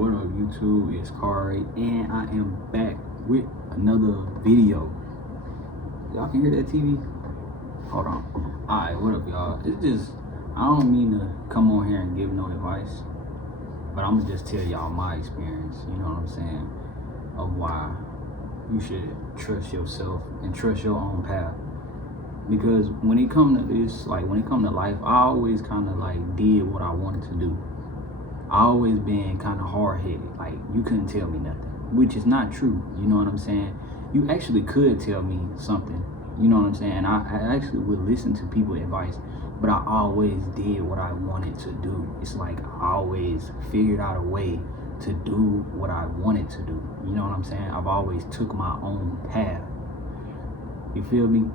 What up, YouTube? It's Kari, and I am back with another video. Y'all can hear that TV? Hold on. Alright, what up, y'all? It's just, I don't mean to come on here and give no advice, but I'm gonna just tell y'all my experience, you know what I'm saying, of why you should trust yourself and trust your own path. Because when it come to this, like when it come to life, I always kind of like did what I wanted to do. I always been kind of hard-headed, like you couldn't tell me nothing, which is not true, you know what I'm saying? You actually could tell me something, you know what I'm saying? I actually would listen to people's advice, but I always did what I wanted to do. It's like I always figured out a way to do what I wanted to do, you know what I'm saying? I've always took my own path, you feel me?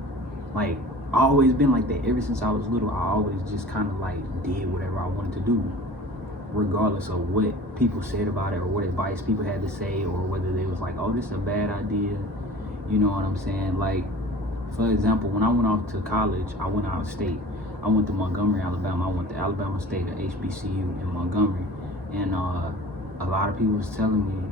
Like, I always been like that. Ever since I was little, I always just kind of like did whatever I wanted to do, regardless of what people said about it or what advice people had to say, or whether they was like, oh, this is a bad idea, you know what I'm saying? Like, for example, when I went off to college, I went out of state. I went to Montgomery, Alabama. I went to Alabama State at HBCU in Montgomery, and a lot of people was telling me,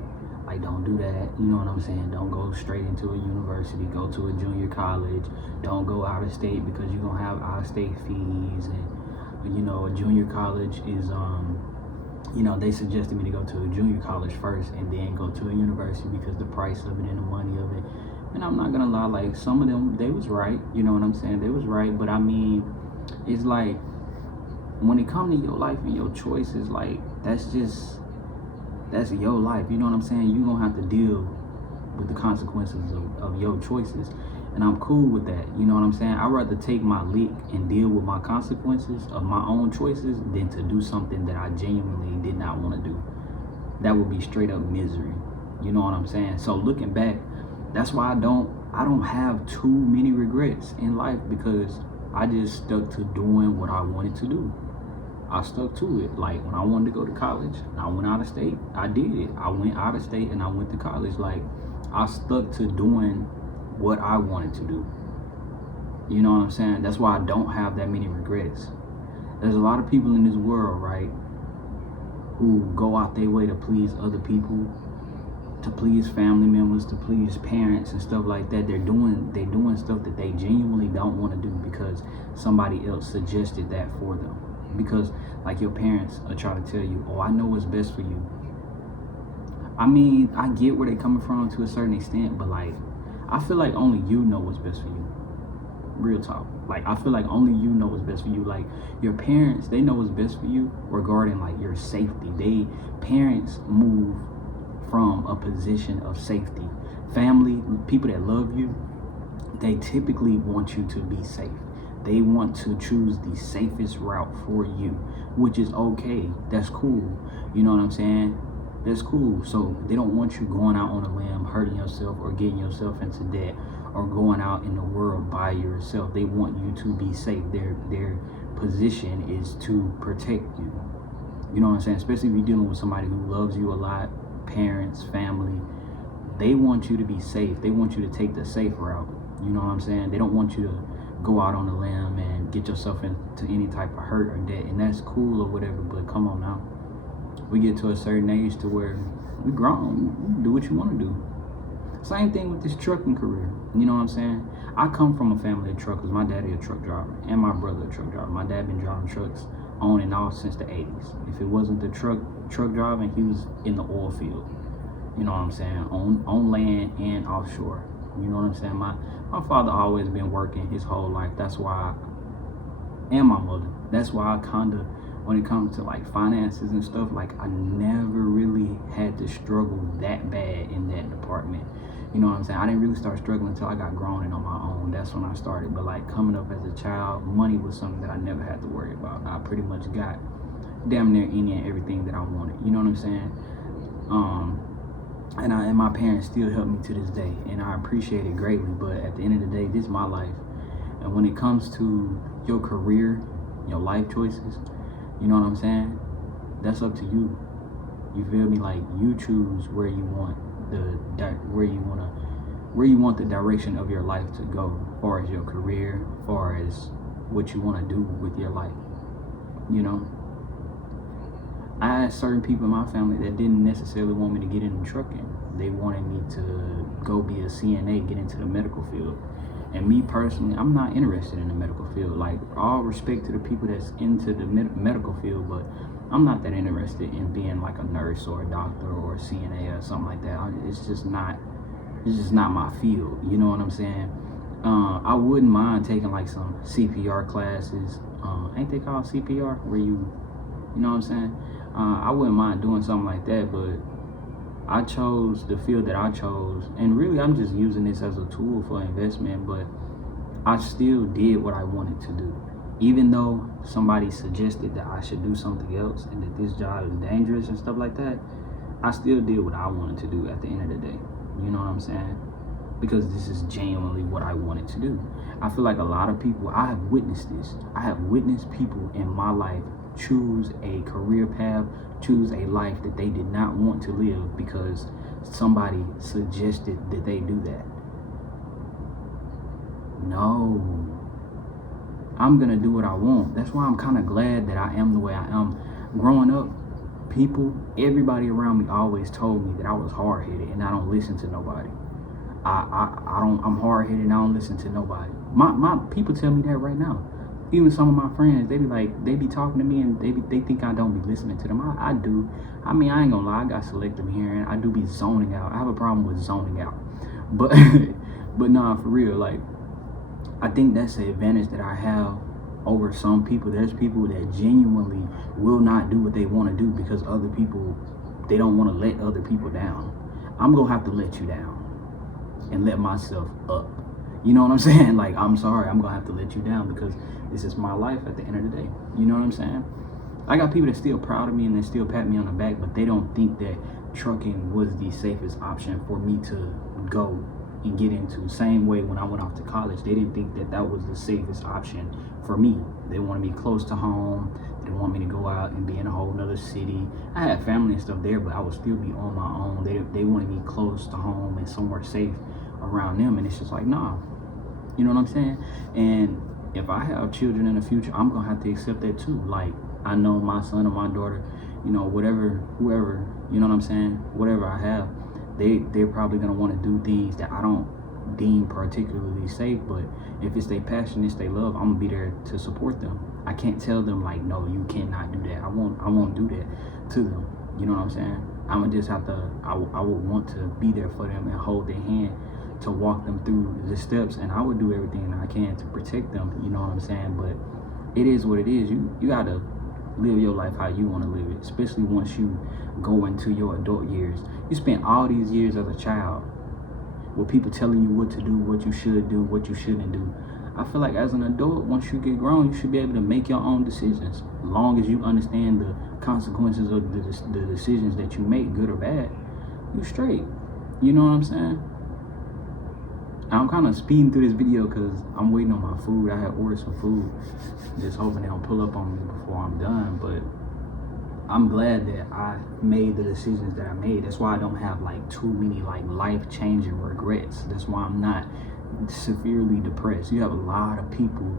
like, don't do that, you know what I'm saying? Don't go straight into a university, go to a junior college, don't go out of state because you're gonna have out of state fees, and you know, a junior college is you know, they suggested me to go to a junior college first and then go to a university because the price of it and the money of it. And I'm not gonna lie, like, some of them, they was right, you know what I'm saying? They was right, but I mean, it's like, when it comes to your life and your choices, like, that's your life, you know what I'm saying? You're gonna have to deal with the consequences of your choices. And I'm cool with that, you know what I'm saying? I'd rather take my lick and deal with my consequences of my own choices than to do something that I genuinely did not want to do. That would be straight up misery, you know what I'm saying? So looking back, that's why I don't have too many regrets in life, because I just stuck to doing what I wanted to do. I stuck to it. Like, when I wanted to go to college, I went out of state, I did it. I went out of state and I went to college. Like, I stuck to doing what I wanted to do. You know what I'm saying? That's why I don't have that many regrets. There's a lot of people in this world, right, who go out their way to please other people, to please family members, to please parents and stuff like that. They're doing stuff that they genuinely don't want to do because somebody else suggested that for them. Because, like, your parents are trying to tell you, oh, I know what's best for you. I mean, I get where they're coming from to a certain extent, but like, I feel like only you know what's best for you. Real talk. Like, I feel like only you know what's best for you. Like, your parents, they know what's best for you regarding like your safety. Parents move from a position of safety. Family, people that love you, they typically want you to be safe. They want to choose the safest route for you, which is okay. That's cool. You know what I'm saying? That's cool. So they don't want you going out on a limb, hurting yourself or getting yourself into debt, or going out in the world by yourself. They want you to be safe. Their position is to protect you. You know what I'm saying? Especially if you're dealing with somebody who loves you a lot, parents, family. They want you to be safe. They want you to take the safe route. You know what I'm saying? They don't want you to go out on a limb and get yourself into any type of hurt or debt. And that's cool or whatever, but come on now. We get to a certain age to where we grown, we do what you want to do. Same thing with this trucking career, you know what I'm saying? I come from a family of truckers. My daddy a truck driver and my brother a truck driver. My dad been driving trucks on and off since the 80s. If it wasn't the truck driving, he was in the oil field, you know what I'm saying, on land and offshore. You know what I'm saying? My father always been working his whole life. That's why, and my mother, that's why I kind of, when it comes to like finances and stuff, like, I never really had to struggle that bad in that department. You know what I'm saying? I didn't really start struggling until I got grown and on my own. That's when I started. But like, coming up as a child, money was something that I never had to worry about. I pretty much got damn near any and everything that I wanted. You know what I'm saying? And my parents still help me to this day, and I appreciate it greatly. But at the end of the day, this is my life. And when it comes to your career, your life choices, you know what I'm saying? That's up to you. You feel me? Like, you choose where you want the direction of your life to go, as far as your career, as far as what you want to do with your life. You know, I had certain people in my family that didn't necessarily want me to get into trucking. They wanted me to go be a CNA, get into the medical field. And me personally, I'm not interested in the medical field. Like, all respect to the people that's into the medical field, but I'm not that interested in being like a nurse or a doctor or a CNA or something like that. It's just not my field. You know what I'm saying? I wouldn't mind taking like some CPR classes. Ain't they called CPR? Where you know what I'm saying? I wouldn't mind doing something like that, but I chose the field that I chose, and really I'm just using this as a tool for investment, but I still did what I wanted to do. Even though somebody suggested that I should do something else and that this job is dangerous and stuff like that, I still did what I wanted to do at the end of the day. You know what I'm saying? Because this is genuinely what I wanted to do. I feel like a lot of people, I have witnessed this. I have witnessed people in my life choose a career path, choose a life that they did not want to live because somebody suggested that they do that. No. I'm gonna do what I want. That's why I'm kind of glad that I am the way I am. Growing up, everybody around me always told me that I was hard-headed and I don't listen to nobody. I'm hard-headed and I don't listen to nobody. My people tell me that right now. Even some of my friends, they be talking to me and they think I don't be listening to them. I do. I mean, I ain't gonna lie, I got selective hearing. I do be zoning out. I have a problem with zoning out. But but nah, for real, like, I think that's the advantage that I have over some people. There's people that genuinely will not do what they want to do because other people, they don't want to let other people down. I'm gonna have to let you down and let myself up. You know what I'm saying? Like, I'm sorry, I'm gonna have to let you down because this is my life at the end of the day. You know what I'm saying? I got people that still proud of me and they still pat me on the back, but they don't think that trucking was the safest option for me to go and get into. Same way when I went off to college, they didn't think that that was the safest option for me. They wanted me close to home. They didn't want me to go out and be in a whole nother city. I had family and stuff there, but I would still be on my own. They wanted me close to home and somewhere safe around them, and it's just like, nah. You know what I'm saying? And if I have children in the future, I'm gonna have to accept that too. Like, I know my son or my daughter, you know, whoever, you know what I'm saying? Whatever I have, they're probably gonna want to do things that I don't deem particularly safe, but if it's their passion, it's their love, I'm gonna be there to support them. I can't tell them like, no, you cannot do that. I won't do that to them. You know what I'm saying? I'm gonna just have to, I would want to be there for them and hold their hand to walk them through the steps, and I would do everything that I can to protect them. You know what I'm saying? But it is what it is. You gotta live your life how you want to live it, especially once you go into your adult years. You spent all these years as a child with people telling you what to do, what you should do, what you shouldn't do. I feel like as an adult, once you get grown, you should be able to make your own decisions. As long as you understand the consequences of the decisions that you make, good or bad, you straight. You know what I'm saying? I'm kind of speeding through this video because I'm waiting on my food. I had ordered some food, just hoping they don't pull up on me before I'm done. But I'm glad that I made the decisions that I made. That's why I don't have like too many like life-changing regrets. That's why I'm not severely depressed. You have a lot of people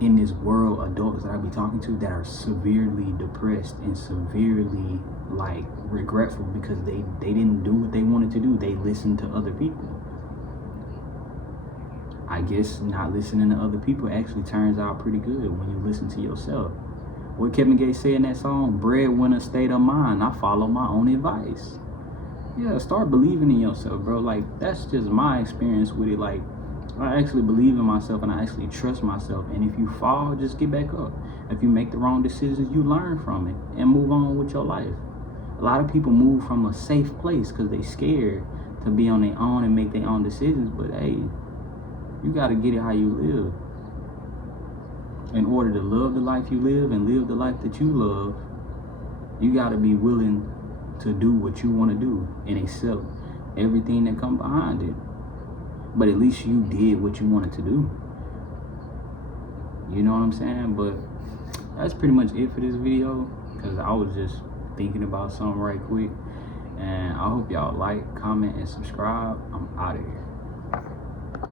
in this world, adults that I be talking to, that are severely depressed and severely like regretful because they didn't do what they wanted to do. They listened to other people. I guess not listening to other people actually turns out pretty good when you listen to yourself. What Kevin Gates said in that song, breadwinner state of mind, I follow my own advice. Yeah, start believing in yourself, bro. Like, that's just my experience with it. Like, I actually believe in myself and I actually trust myself. And if you fall, just get back up. If you make the wrong decisions, you learn from it and move on with your life. A lot of people move from a safe place because they scared to be on their own and make their own decisions. But hey, you got to get it how you live. In order to love the life you live and live the life that you love, you got to be willing to do what you want to do and accept everything that comes behind it. But at least you did what you wanted to do. You know what I'm saying? But that's pretty much it for this video, because I was just thinking about something right quick. And I hope y'all like, comment, and subscribe. I'm out of here.